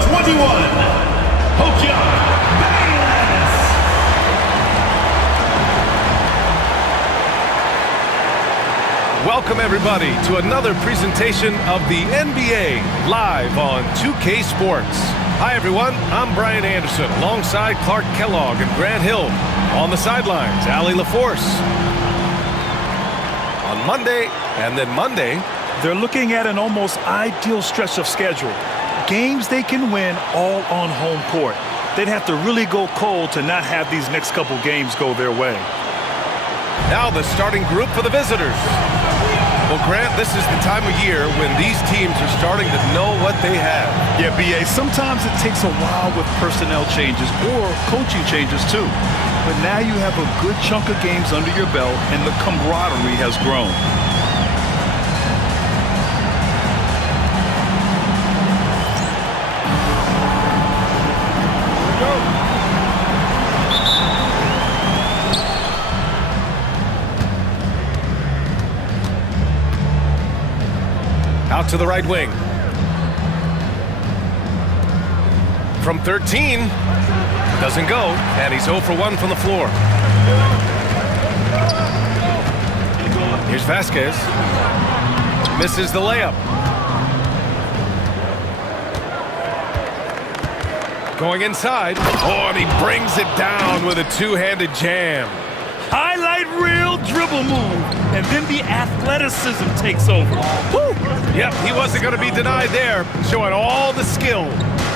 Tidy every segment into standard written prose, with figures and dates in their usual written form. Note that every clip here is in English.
21, Bayless. Welcome, everybody, to another presentation of the NBA live on 2K Sports. Hi, everyone. I'm Brian Anderson, alongside Clark Kellogg and Grant Hill. On the sidelines, Allie LaForce. On Monday, and then Monday, they're looking at an almost ideal stretch of schedule. Games they can win all on home court. They'd have to really go cold to not have these next couple games go their way. Now the starting group for the visitors. Well, Grant, this is the time of year when these teams are starting to know what they have. Yeah, B.A., sometimes it takes a while with personnel changes or coaching changes too. But now you have a good chunk of games under your belt and the camaraderie has grown. Out to the right wing. From 13, doesn't go, and he's 0 for 1 from the floor. Here's Vasquez. Misses the layup. Going inside. Oh, and he brings it down with a two-handed jam. Highlight reel dribble move, and then the athleticism takes over. Woo! Yep, he wasn't going to be denied there, showing all the skill.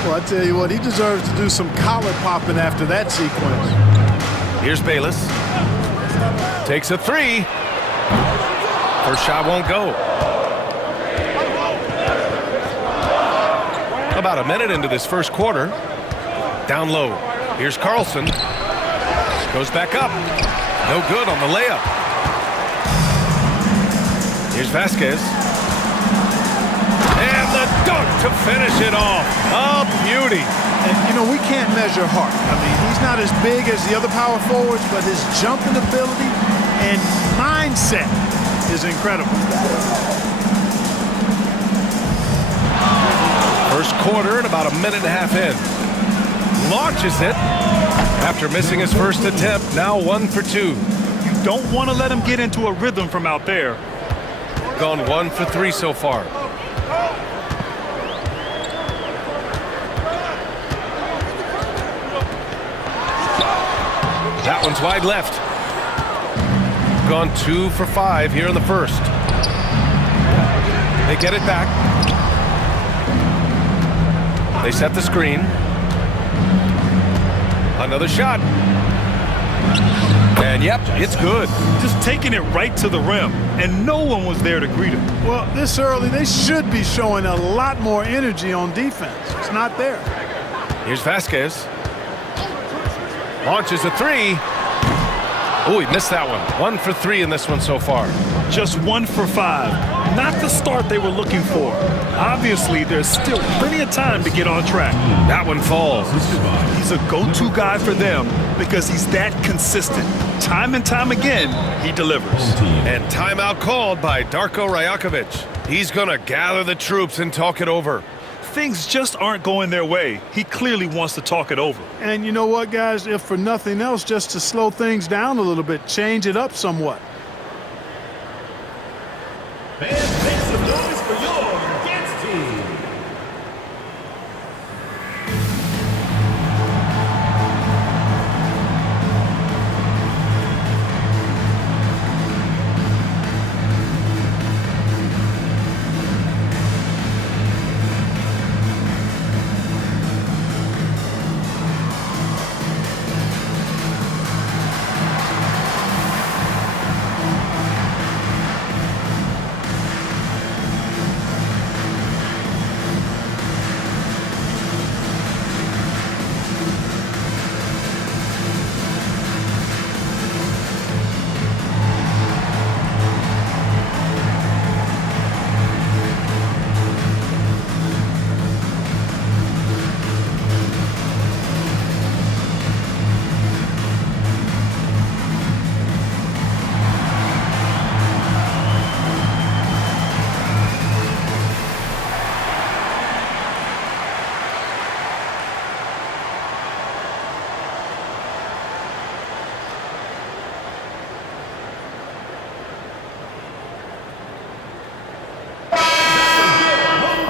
Well, I tell you what, he deserves to do some collar popping after that sequence. Here's Bayless. Takes a three. First shot won't go. About a minute into this first quarter. Down low. Here's Carlson. Goes back up. No good on the layup. Here's Vasquez. And the dunk to finish it off. A beauty. And, you know, we can't measure Hart. I mean, he's not as big as the other power forwards, but his jumping ability and mindset is incredible. First quarter and about a minute and a half in. Launches it after missing his first attempt. Now 1 for 2. You don't want to let him get into a rhythm from out there. Gone 1 for 3 so far. That one's wide left. Gone 2 for 5 here in the first. They get it back. They set the screen. Another shot. And yep, it's good. Just taking it right to the rim, and no one was there to greet him. Well, this early, they should be showing a lot more energy on defense. It's not there. Here's Vasquez. Launches a three. Oh, he missed that one. 1 for 3 in this one so far. Just 1 for 5. Not the start they were looking for. Obviously, there's still plenty of time to get on track. That one falls. He's a go-to guy for them because he's that consistent. Time and time again, he delivers. And timeout called by Darko Rajakovic. He's going to gather the troops and talk it over. Things just aren't going their way. He clearly wants to talk it over. And you know what, guys? If for nothing else, just to slow things down a little bit, change it up somewhat. And make some noise for your dance team.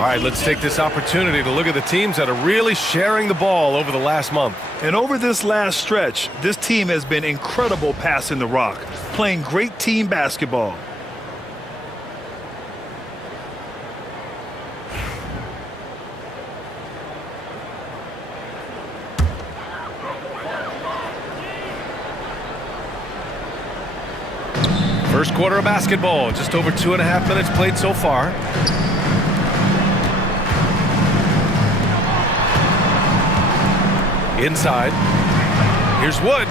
right, let's take this opportunity to look at the teams that are really sharing the ball over the last month. And over this last stretch, this team has been incredible passing the rock, playing great team basketball. First quarter of basketball, just over 2.5 minutes played so far. Inside. Here's Wood.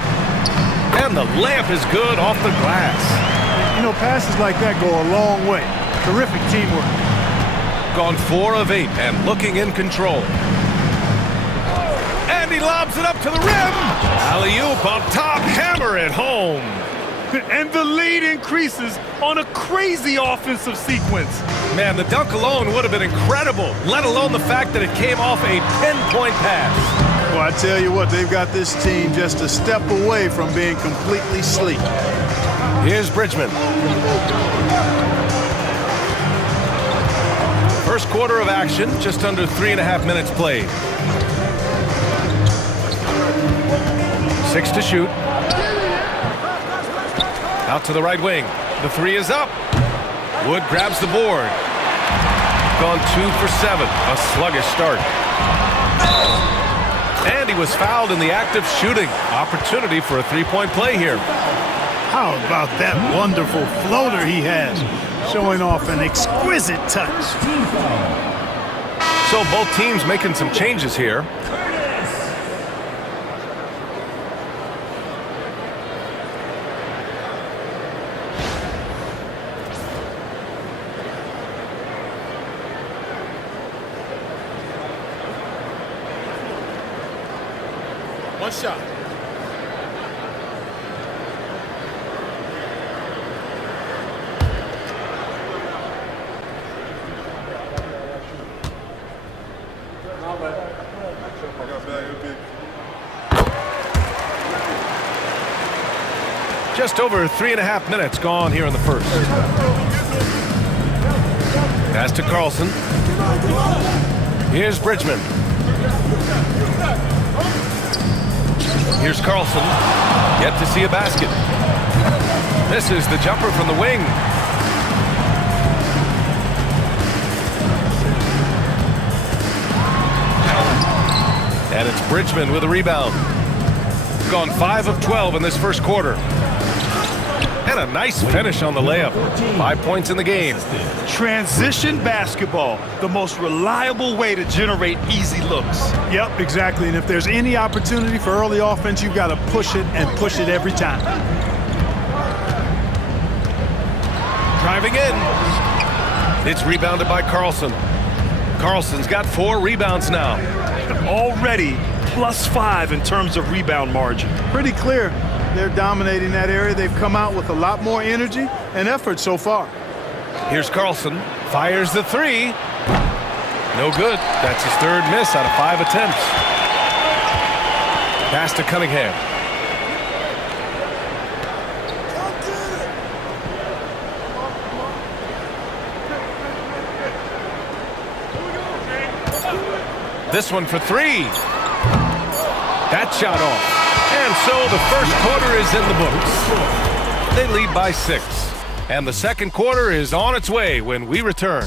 And the layup is good off the glass. You know, passes like that go a long way. Terrific teamwork. Gone 4 of 8 and looking in control. And he lobs it up to the rim. Alley-oop up top, hammer it home. And the lead increases on a crazy offensive sequence. Man, the dunk alone would have been incredible, let alone the fact that it came off a pinpoint pass. Well, I tell you what, they've got this team just a step away from being completely sleep. Here's Bridgman. First quarter of action, just under 3.5 minutes played. 6 to shoot. Out to the right wing. The 3 is up. Wood grabs the board. Gone 2 for 7. A sluggish start. And he was fouled in the act of shooting. Opportunity for a 3-point play here. How about that wonderful floater he has, showing off an exquisite touch. So both teams making some changes here. One shot. Just over 3.5 minutes gone here in the first. Pass to Carlson. Here's Bridgman. Here's Carlson. Yet to see a basket. This is the jumper from the wing. And it's Bridgman with a rebound. Gone 5 of 12 in this first quarter. And a nice finish on the layup. 5 points in the game. Transition basketball, the most reliable way to generate easy looks. Yep, exactly. And if there's any opportunity for early offense, you've got to push it and push it every time. Driving in. It's rebounded by Carlson. Carlson's got 4 rebounds now. Already +5 in terms of rebound margin. Pretty clear they're dominating that area. They've come out with a lot more energy and effort so far. Here's Carlson. Fires the 3. No good. That's his 3rd miss out of 5 attempts. Pass to Cunningham. This one for 3. That shot off. And so the first quarter is in the books. They lead by 6. And the second quarter is on its way when we return.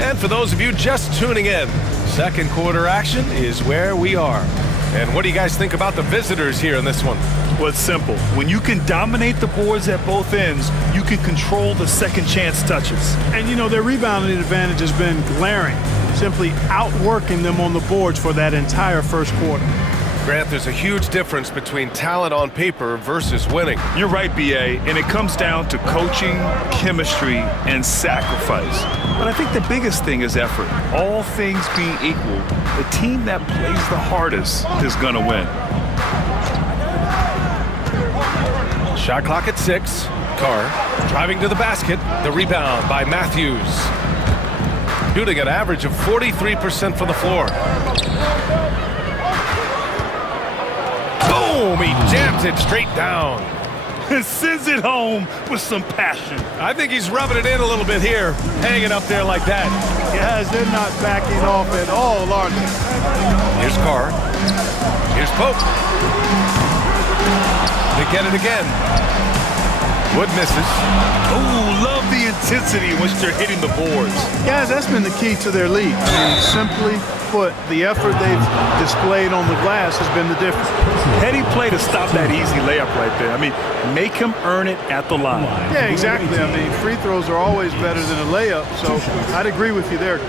And for those of you just tuning in, second quarter action is where we are. And what do you guys think about the visitors here in this one? Well, it's simple. When you can dominate the boards at both ends, you can control the second chance touches. And, you know, their rebounding advantage has been glaring, simply outworking them on the boards for that entire first quarter. Grant, there's a huge difference between talent on paper versus winning. You're right, B.A., and it comes down to coaching, chemistry, and sacrifice. But I think the biggest thing is effort. All things being equal, the team that plays the hardest is going to win. Shot clock at 6. Carr driving to the basket. The rebound by Matthews. shooting an average of 43% from the floor. Boom! He jams it straight down. And sends it home with some passion. I think he's rubbing it in a little bit here, hanging up there like that. Guys, they're not backing off at all, are they? Here's Carr. Here's Pope. They get it again. Wood misses. Oh, love the intensity in which they're hitting the boards. Guys, that's been the key to their lead. I mean, simply put, the effort they've displayed on the glass has been the difference. Heady play to stop that easy layup right there. I mean, make him earn it at the line. Yeah, exactly. I mean, free throws are always better than a layup, so I'd agree with you there.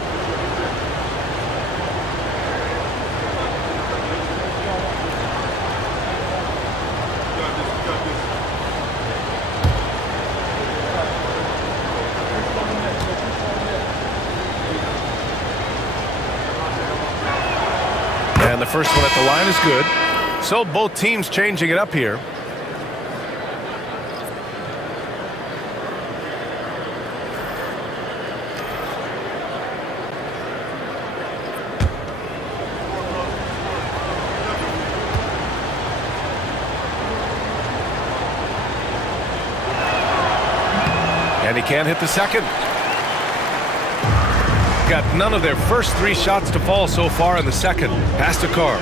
And the first one at the line is good. So both teams changing it up here. And he can't hit the second. Got none of their first 3 shots to fall so far in the second. Pass to Carr.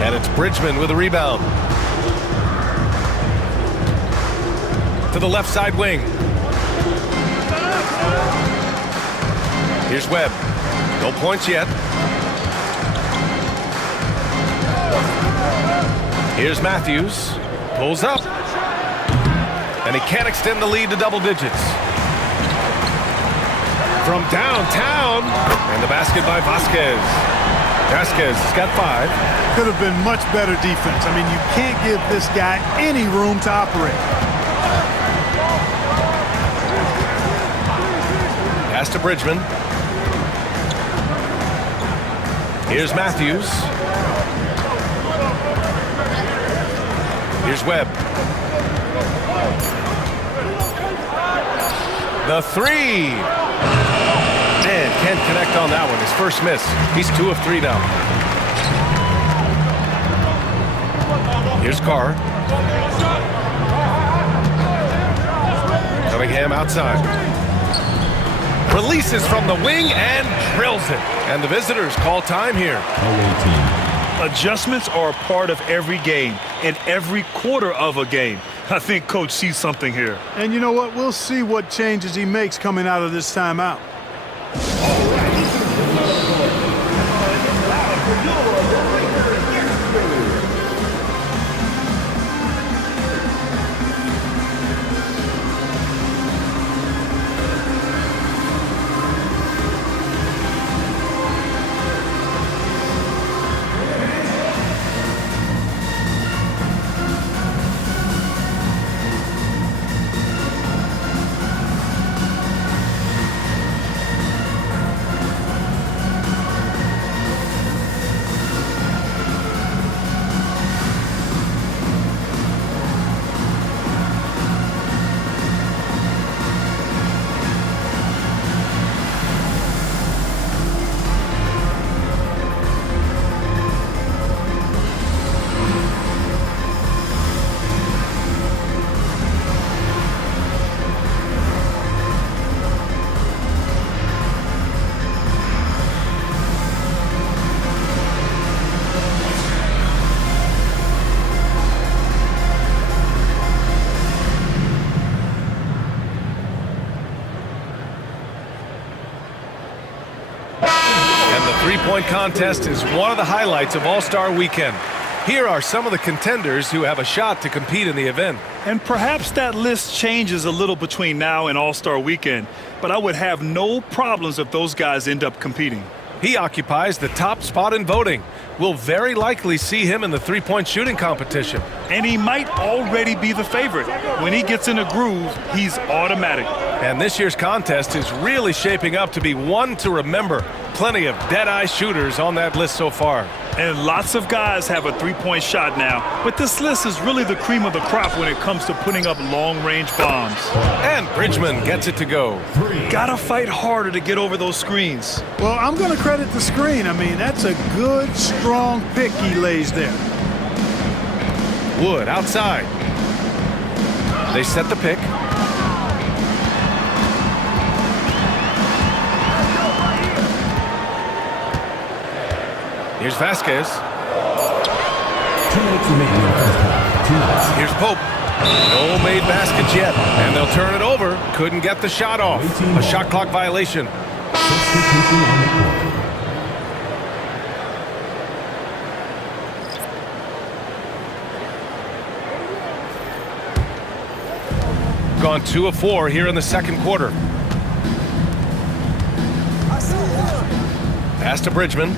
And it's Bridgman with a rebound. To the left side wing. Here's Webb. No points yet. Here's Matthews. Pulls up. And he can't extend the lead to double digits. From downtown, and the basket by Vasquez. Vasquez has got 5. Could have been much better defense. I mean, you can't give this guy any room to operate. Pass to Bridgman. Here's Matthews. Here's Webb. The 3. Man, can't connect on that one. His first miss. He's 2 of 3 now. Here's Carr. Cunningham outside. Releases from the wing and drills it. And the visitors call time here. Adjustments are a part of every game and every quarter of a game. I think Coach sees something here. And you know what? We'll see what changes he makes coming out of this timeout. Three-point contest is one of the highlights of All-Star Weekend. Here are some of the contenders who have a shot to compete in the event. And perhaps that list changes a little between now and All-Star Weekend, but I would have no problems if those guys end up competing. He occupies the top spot in voting. We'll very likely see him in the three-point shooting competition. And he might already be the favorite. When he gets in a groove, he's automatic. And this year's contest is really shaping up to be one to remember. Plenty of dead-eye shooters on that list so far. And lots of guys have a three-point shot now, but this list is really the cream of the crop when it comes to putting up long-range bombs. And Bridgman gets it to go. Gotta fight harder to get over those screens. Well, I'm going to credit the screen. I mean, that's a good, strong pick he lays there. Wood outside. They set the pick. Here's Vasquez. Here's Pope. No made baskets yet, and they'll turn it over. Couldn't get the shot off. A shot clock violation. Gone 2 of 4 here in the second quarter. Pass to Bridgman.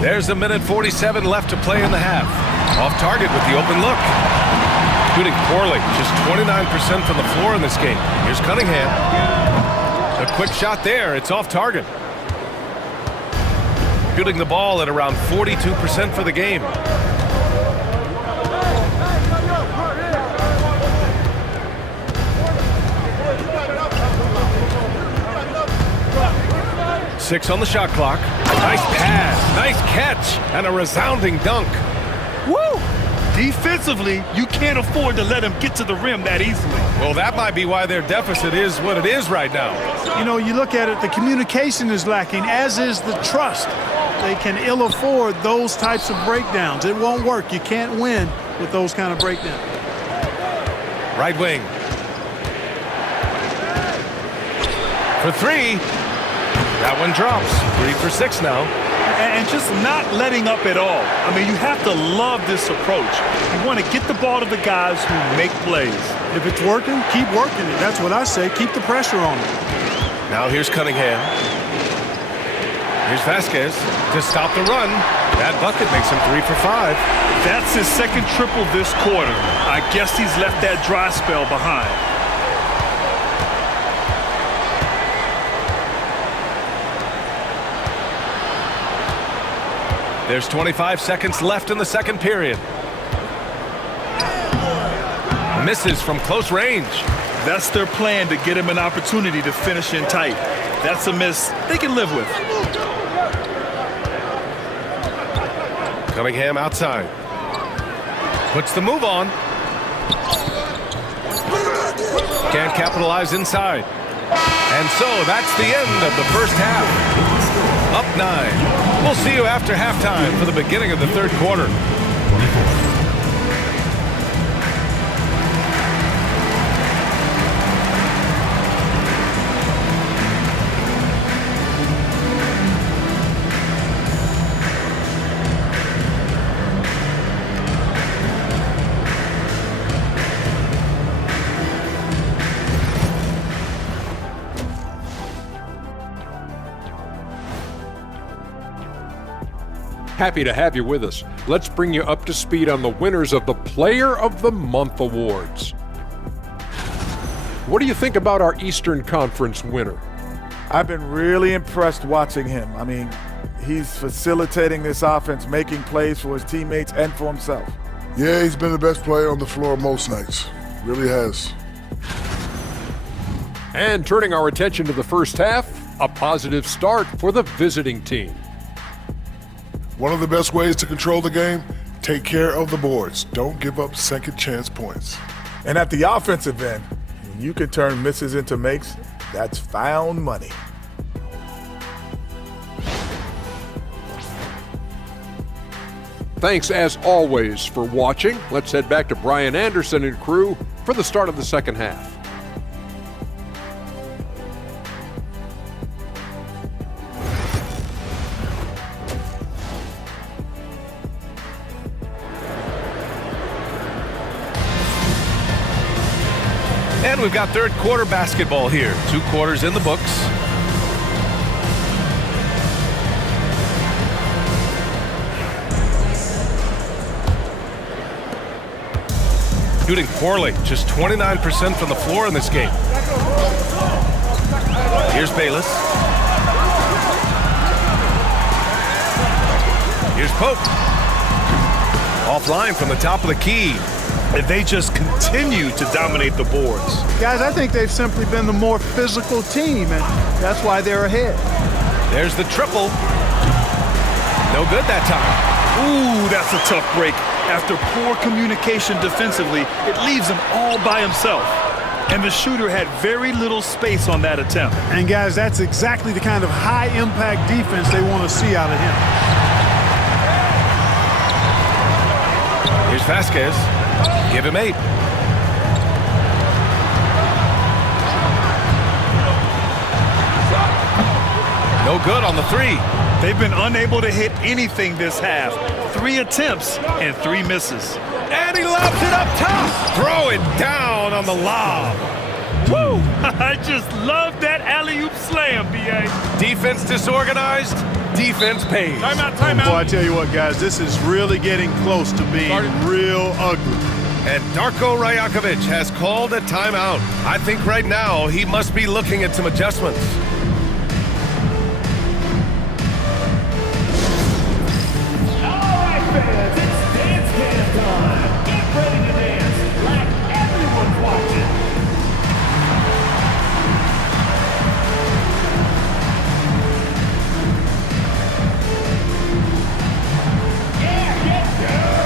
There's 1:47 left to play in the half. Off target with the open look. Shooting poorly, just 29% from the floor in this game. Here's Cunningham. A quick shot there, it's off target. Shooting the ball at around 42% for the game. Six on the shot clock. Nice pass, nice catch, and a resounding dunk. Woo! Defensively, you can't afford to let him get to the rim that easily. Well, that might be why their deficit is what it is right now. You know, you look at it, the communication is lacking, as is the trust. They can ill afford those types of breakdowns. It won't work. You can't win with those kind of breakdowns. Right wing. For three. That one drops. 3 for 6 now. And just not letting up at all. I mean, you have to love this approach. You want to get the ball to the guys who make plays. If it's working, keep working it. That's what I say. Keep the pressure on it. Now here's Cunningham. Here's Vasquez to stop the run. That bucket makes him 3 for 5. That's his second triple this quarter. I guess he's left that dry spell behind. There's 25 seconds left in the second period. Misses from close range. That's their plan to get him an opportunity to finish in tight. That's a miss they can live with. Cunningham outside. Puts the move on. Can't capitalize inside. And so that's the end of the first half. Up 9. We'll see you after halftime for the beginning of the third quarter. Happy to have you with us. Let's bring you up to speed on the winners of the Player of the Month awards. What do you think about our Eastern Conference winner? I've been really impressed watching him. I mean, he's facilitating this offense, making plays for his teammates and for himself. Yeah, he's been the best player on the floor most nights. Really has. And turning our attention to the first half, a positive start for the visiting team. One of the best ways to control the game, take care of the boards. Don't give up second chance points. And at the offensive end, when you can turn misses into makes, that's found money. Thanks as always for watching. Let's head back to Brian Anderson and crew for the start of the second half. And we've got third quarter basketball here. 2 quarters in the books. Shooting poorly, just 29% from the floor in this game. Here's Bayless. Here's Pope. Offline from the top of the key. And they just continue to dominate the boards. Guys, I think they've simply been the more physical team, and that's why they're ahead. There's the triple. No good that time. Ooh, that's a tough break. After poor communication defensively, it leaves him all by himself. And the shooter had very little space on that attempt. And guys, that's exactly the kind of high-impact defense they want to see out of him. Here's Vasquez. Give him 8. No good on the 3. They've been unable to hit anything this half. 3 attempts and 3 misses. And he lobs it up top. Throw it down on the lob. Woo! I just love that alley-oop slam, B.A. Defense disorganized. Defense pays. Timeout. Boy, I tell you what, guys, this is really getting close to being real ugly. And Darko Rajakovic has called a timeout. I think right now he must be looking at some adjustments. All right, fans, it's dance cam time. Get ready to dance like everyone's watching. Yeah, get down.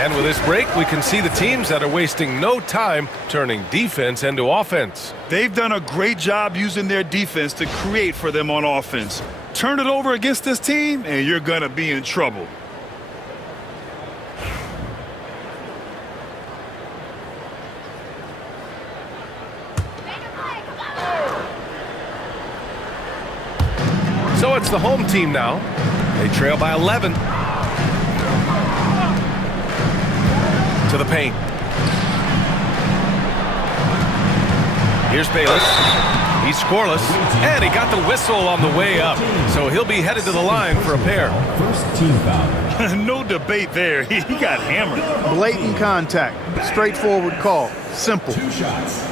And with this break, we can see the teams that are wasting no time turning defense into offense. They've done a great job using their defense to create for them on offense. Turn it over against this team, and you're going to be in trouble. So it's the home team now. They trail by 11. To the paint. Here's Bayless. He's scoreless. And he got the whistle on the way up. So he'll be headed to the line for a pair. First team foul. No debate there. He got hammered. Blatant contact. Straightforward call. Simple. 2 shots.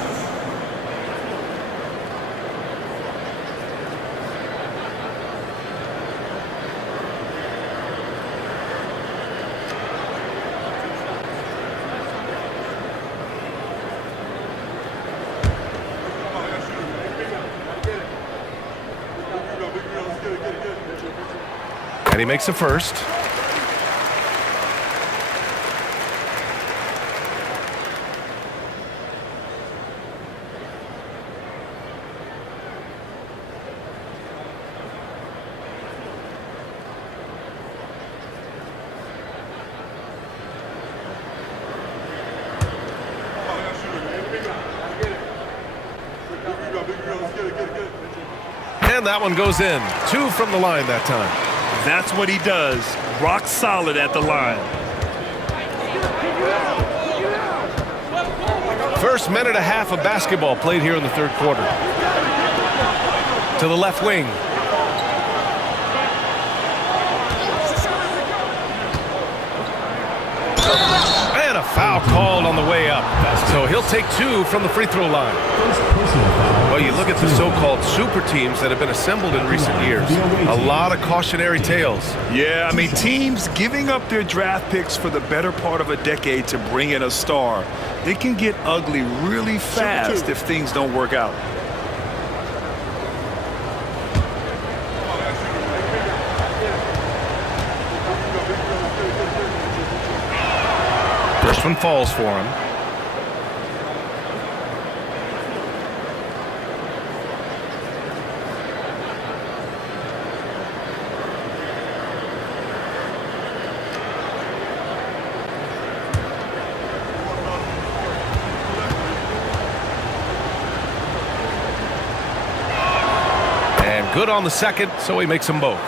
And he makes a first. And that one goes in. 2 from the line that time. That's what he does. Rock solid at the line. First minute and a half of basketball played here in the third quarter. To the left wing. And a foul called on the way up. So he'll take 2 from the free throw line. Well, you look at the so-called super teams that have been assembled in recent years. A lot of cautionary tales. Yeah, I mean, teams giving up their draft picks for the better part of a decade to bring in a star. They can get ugly really fast if things don't work out. one falls for him. Good on the second, so he makes them both.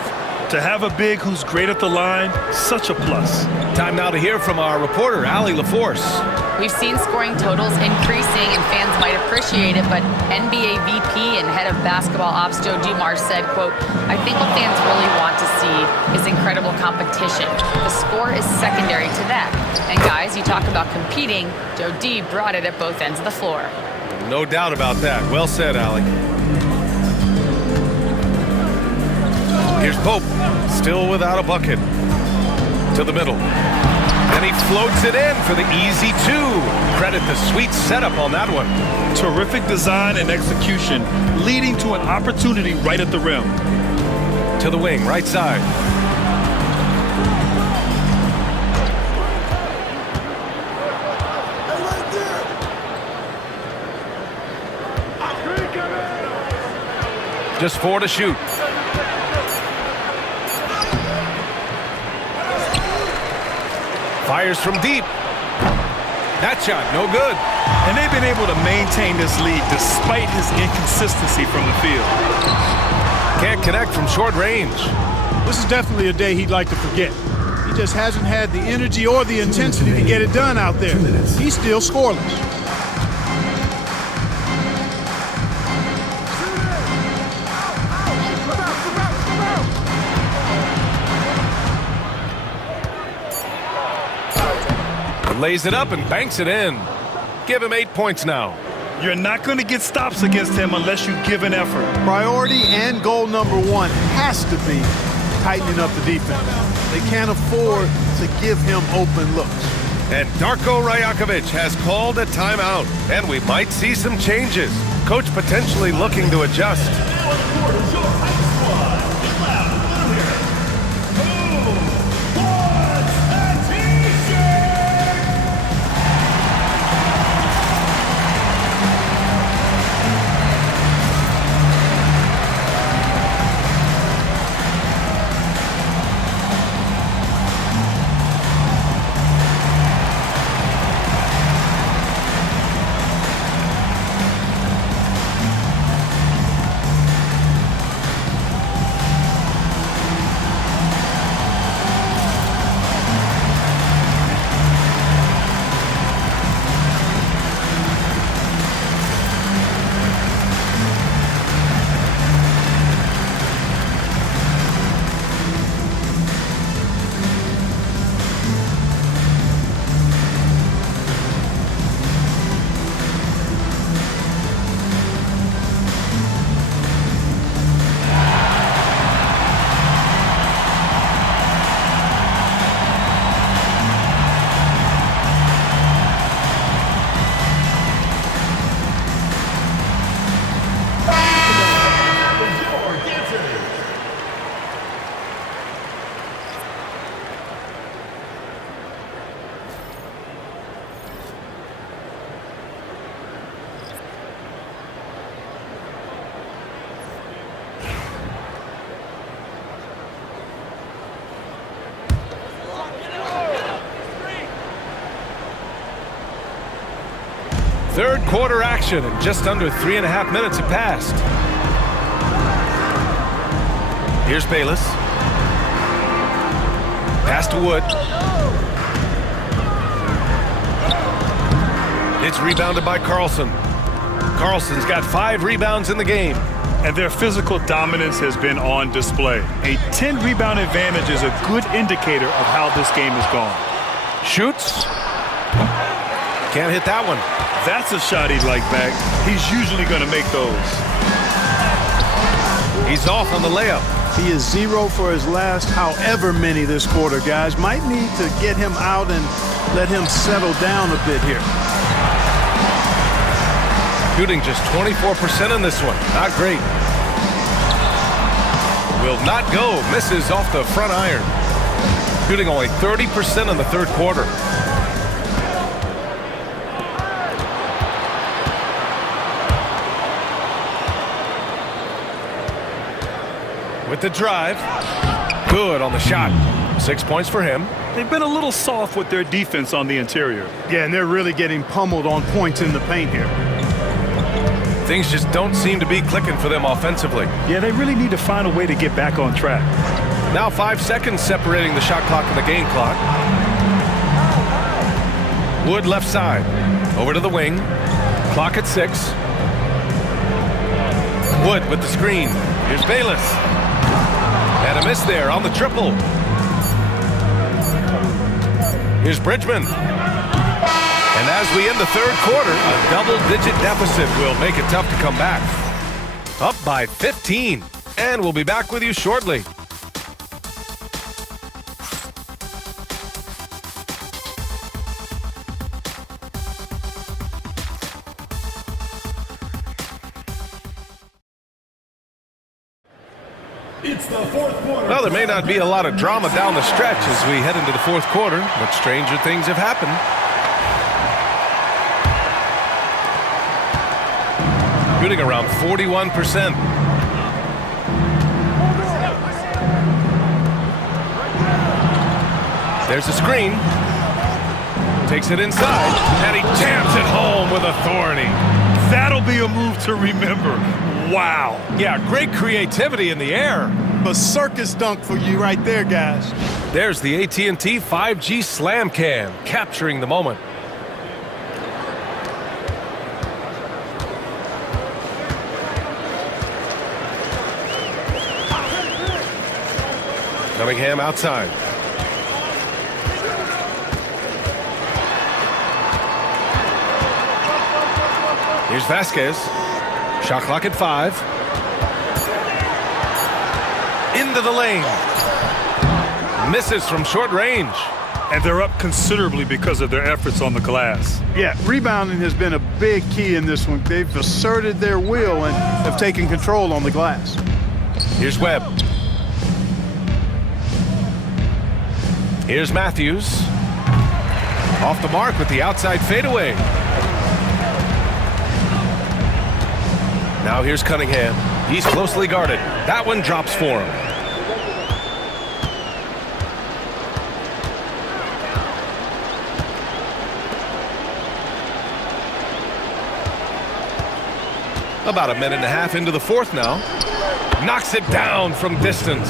To have a big who's great at the line, such a plus. Time now to hear from our reporter, Allie LaForce. We've seen scoring totals increasing, and fans might appreciate it, but NBA VP and head of basketball ops Joe Dumars said, quote, "I think what fans really want to see is incredible competition. The score is secondary to that. And guys, you talk about competing, Joe D brought it at both ends of the floor." No doubt about that. Well said, Allie. Here's Pope, still without a bucket. To the middle. And he floats it in for the easy two. Credit the sweet setup on that one. Terrific design and execution, leading to an opportunity right at the rim. To the wing, right side. Just 4 to shoot. Fires from deep. That shot, no good. And they've been able to maintain this lead despite his inconsistency from the field. Can't connect from short range. This is definitely a day he'd like to forget. He just hasn't had the energy or the intensity to get it done out there. He's still scoreless. Lays it up and banks it in. Give him 8 points now. You're not going to get stops against him unless you give an effort. Priority and goal number one has to be tightening up the defense. They can't afford to give him open looks. And Darko Rajakovic has called a timeout, and we might see some changes. Coach potentially looking to adjust. Third quarter action, and just under 3.5 minutes have passed. Here's Bayless. Pass to Wood. It's rebounded by Carlson. Carlson's got 5 rebounds in the game. And their physical dominance has been on display. A 10-rebound advantage is a good indicator of how this game has gone. Shoots. Can't hit that one. That's a shot he'd like back. He's usually going to make those. He's off on the layup. He is 0 for his last however many this quarter, guys. Might need to get him out and let him settle down a bit here. Shooting just 24% in this one. Not great. Will not go. Misses off the front iron. Shooting only 30% in the third quarter. with the drive. Good on the shot. 6 points for him. They've been a little soft with their defense on the interior. Yeah, and they're really getting pummeled on points in the paint here. Things just don't seem to be clicking for them offensively. Yeah, they really need to find a way to get back on track. Now 5 seconds separating the shot clock and the game clock. Wood left side. Over to the wing. Clock at 6. Wood with the screen. Here's Bayless. And a miss there on the triple. Here's Bridgman. And as we end the third quarter, a double-digit deficit will make it tough to come back. Up by 15. And we'll be back with you shortly. It's the fourth quarter. Well, there may not be a lot of drama down the stretch as we head into the fourth quarter, but stranger things have happened. Shooting around 41%. There's a screen. Takes it inside, and he jams it home with authority. That'll be a move to remember. Wow. Yeah, great creativity in the air. A circus dunk for you right there, guys. There's the AT&T 5G Slam Cam, capturing the moment. Cunningham outside. Here's Vasquez. Shot clock at 5. Into the lane. Misses from short range. And they're up considerably because of their efforts on the glass. Yeah, rebounding has been a big key in this one. They've asserted their will and have taken control on the glass. Here's Webb. Here's Matthews. Off the mark with the outside fadeaway. Now here's Cunningham. He's closely guarded. That one drops for him. About a minute and a half into the fourth now. Knocks it down from distance.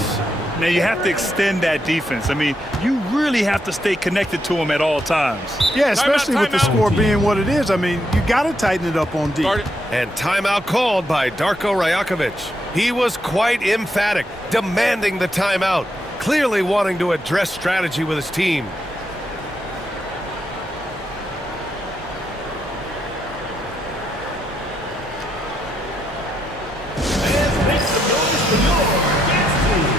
Now you have to extend that defense. I mean, you really have to stay connected to them at all times. Yeah, especially with the score being what it is. I mean, you got to tighten it up on D. And timeout called by Darko Rajakovic. He was quite emphatic, demanding the timeout, clearly wanting to address strategy with his team. And make some noise for your dance team.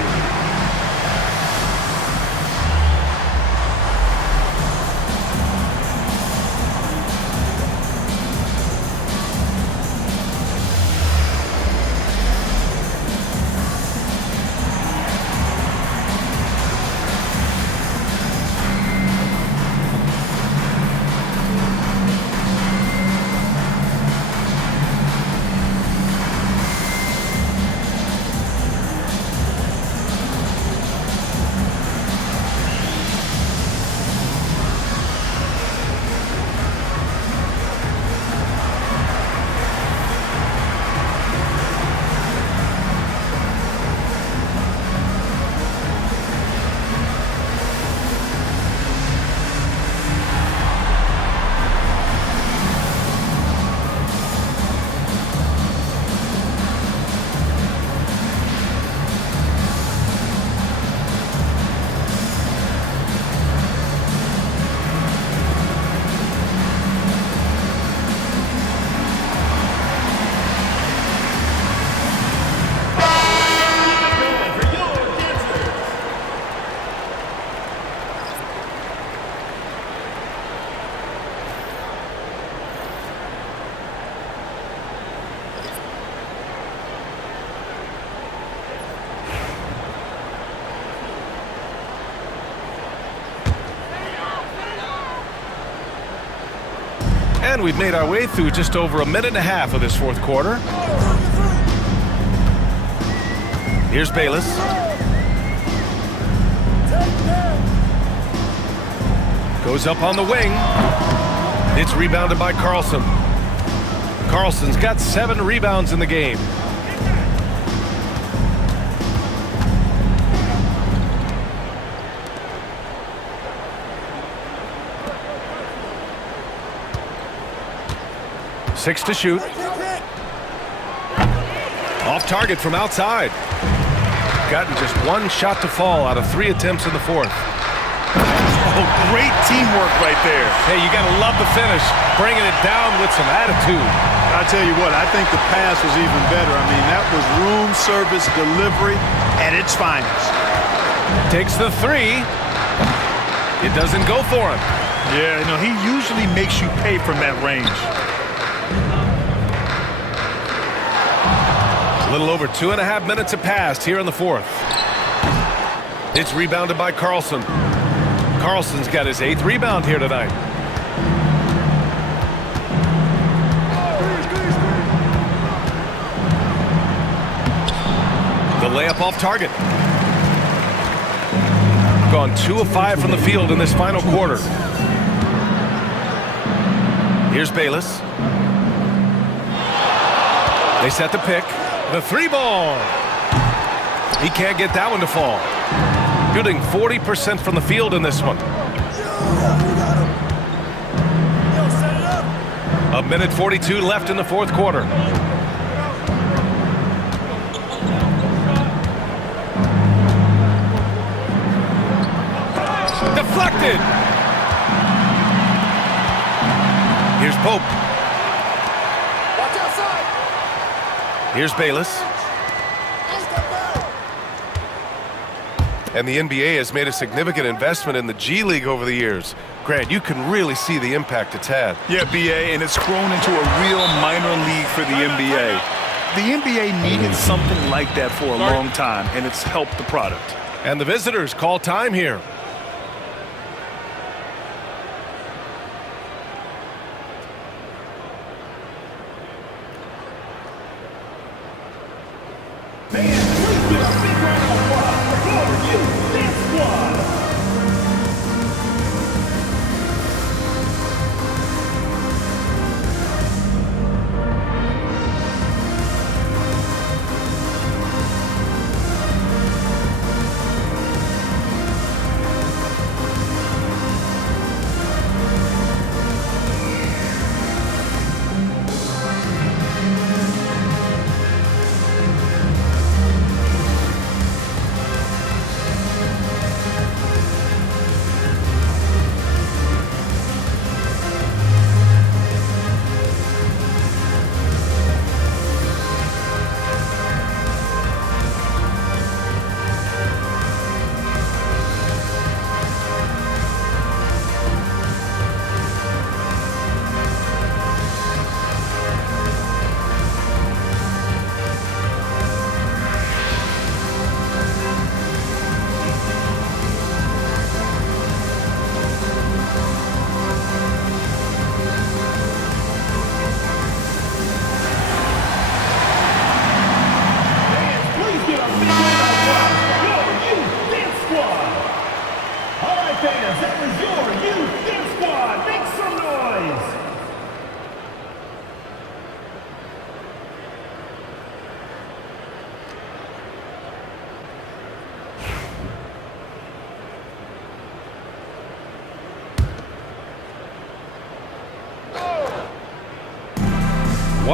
And we've made our way through just over a minute and a half of this fourth quarter. Here's Bayless. Goes up on the wing. It's rebounded by Carlson. Carlson's got 7 rebounds in the game. Six to shoot. Off target from outside. Gotten just 1 shot to fall out of 3 attempts in the fourth. Oh, great teamwork right there. Hey, you got to love the finish. Bringing it down with some attitude. I tell you what, I think the pass was even better. I mean, that was room service delivery at its finest. Takes the 3. It doesn't go for him. Yeah, he usually makes you pay from that range. A little over 2.5 minutes have passed here in the fourth. It's rebounded by Carlson. Carlson's got his 8th rebound here tonight. The layup off target. Gone 2 of 5 from the field in this final quarter. Here's Bayless. They set the pick. The 3 ball. He can't get that one to fall. Shooting 40% from the field in this one. A minute 42 left in the fourth quarter. Deflected. Here's Pope. Here's Bayless. And the NBA has made a significant investment in the G League over the years. Grant, you can really see the impact it's had. Yeah, BA, and it's grown into a real minor league for the NBA. The NBA needed something like that for a long time, and it's helped the product. And the visitors call time here.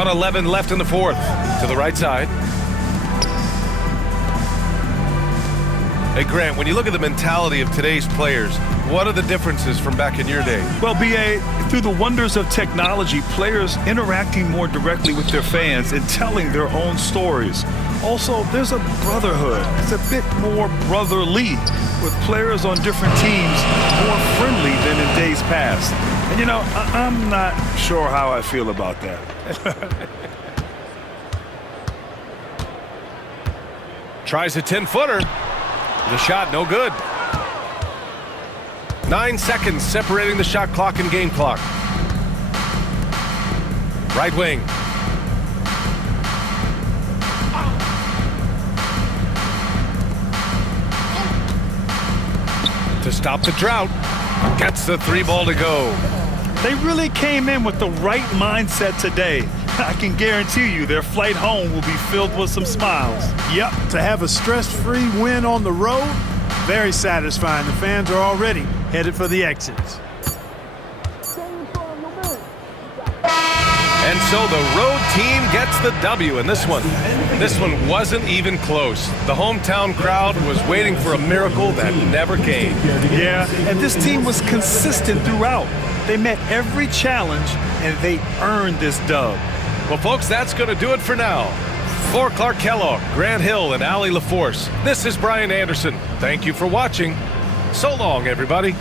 .11 left in the fourth. To the right side. Hey, Grant, when you look at the mentality of today's players, what are the differences from back in your day? Well, BA, through the wonders of technology, players interacting more directly with their fans and telling their own stories. Also, there's a brotherhood. It's a bit more brotherly, with players on different teams more friendly than in days past. And, I'm not sure how I feel about that. Tries a 10-footer. The shot no good. 9 seconds separating the shot clock and game clock. Right wing. stop the drought. Gets the 3-ball to go. They really came in with the right mindset today. I can guarantee you their flight home will be filled with some smiles. Yep, to have a stress-free win on the road, very satisfying. The fans are already headed for the exits. And so the road team gets the W in this one. This one wasn't even close. The hometown crowd was waiting for a miracle that never came. Yeah, and this team was consistent throughout. They met every challenge, and they earned this dub. Well, folks, that's going to do it for now. For Clark Kellogg, Grant Hill, and Allie LaForce, this is Brian Anderson. Thank you for watching. So long, everybody.